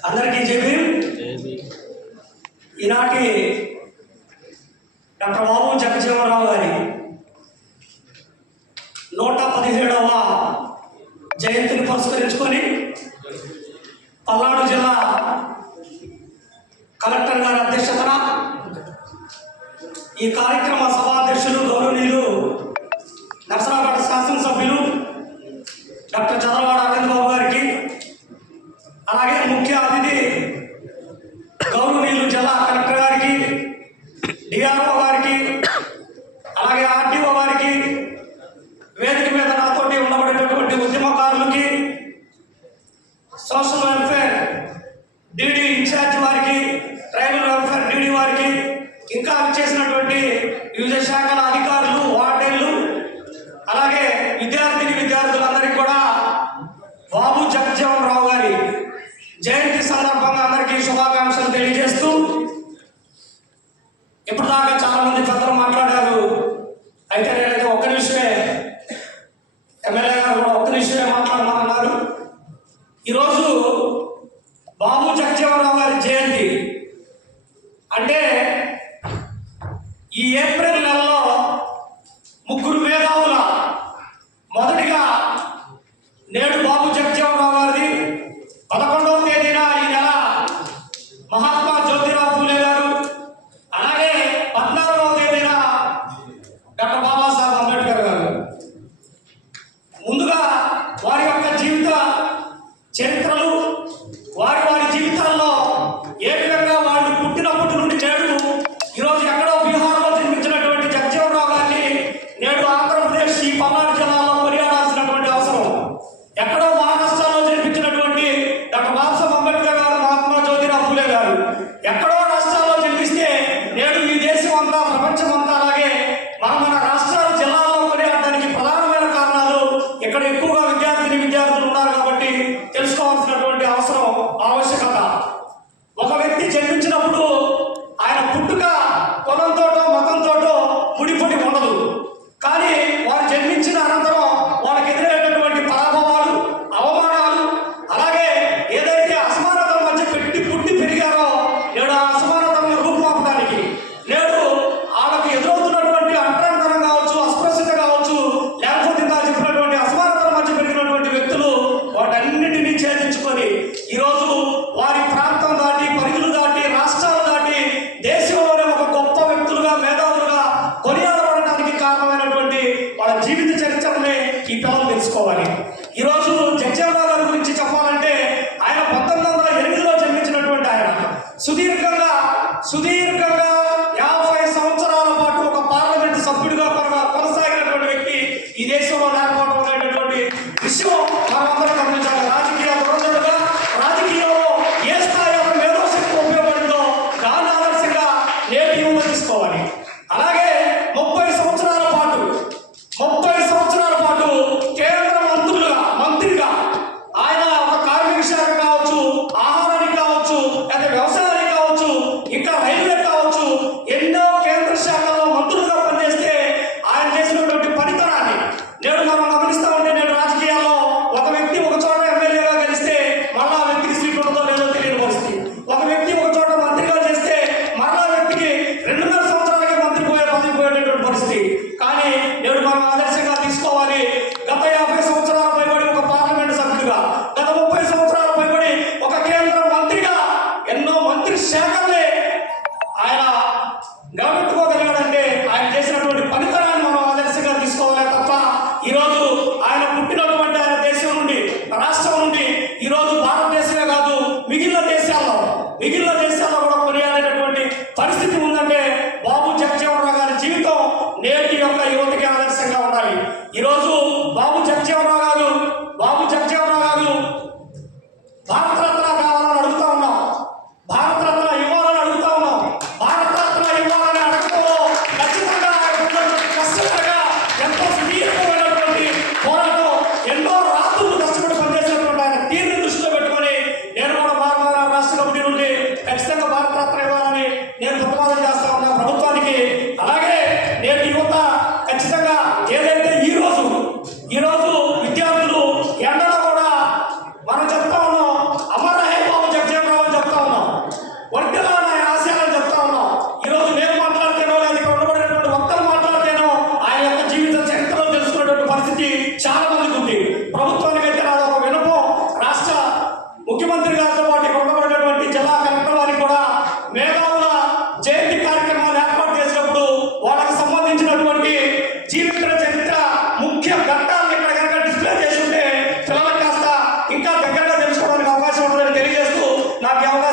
అందరికీ చెప్పి ఈనాటి డాక్టర్ బాబు జగజీవనరావు గారి నూట పదిహేడవ జయంతిని పురస్కరించుకొని పల్నాడు జిల్లా కలెక్టర్ గారి అధ్యక్షతన ఈ కార్యక్రమ సభాధ్యక్షులు గౌరవనీయులు నర్సరాపేట శాసనసభ్యులు doctor Chandrababu social welfare DD in-charge వారికి ట్రైబల్ వెల్ఫేర్ డీడీ వారికి ఇంకా చేసినటువంటి వివిధ శాఖల అధికారులు వార్డెన్లు అలాగే విద్యార్థిని విద్యార్థులందరికీ కూడా బాబు జగజ్జీవన్ రావు గారి జయంతి సందర్భంగా అందరికీ శుభాకాంక్షలు తెలియజేస్తూ ఇప్పటిదాకా చాలామంది రోజు బాబు చక్రవరరావు గారి జయంతి. అంటే ఈ ఏప్రిల్ నెలలో ముగ్గురు మేధావుల మొదటిగా నేడు ఎక్కడో గారికి ఈరోజు జగ్జీవన్ గారి గురించి చెప్పాలంటే ఆయన పంతొమ్మిది వందల ఎనిమిదిలో జన్మించినటువంటి ఆయన. సుదీర్ఘంగా సుదీర్ఘంగా యాభై సంవత్సరాల పాటు ఒక పార్లమెంట్ సభ్యుడిగా కొనసాగినటువంటి వ్యక్తి ఈ దేశంలో లేకపోవడం అనేటటువంటి విషయం మనమందరం ఇక్కడ రైతులు 没跟人家。Sabe algo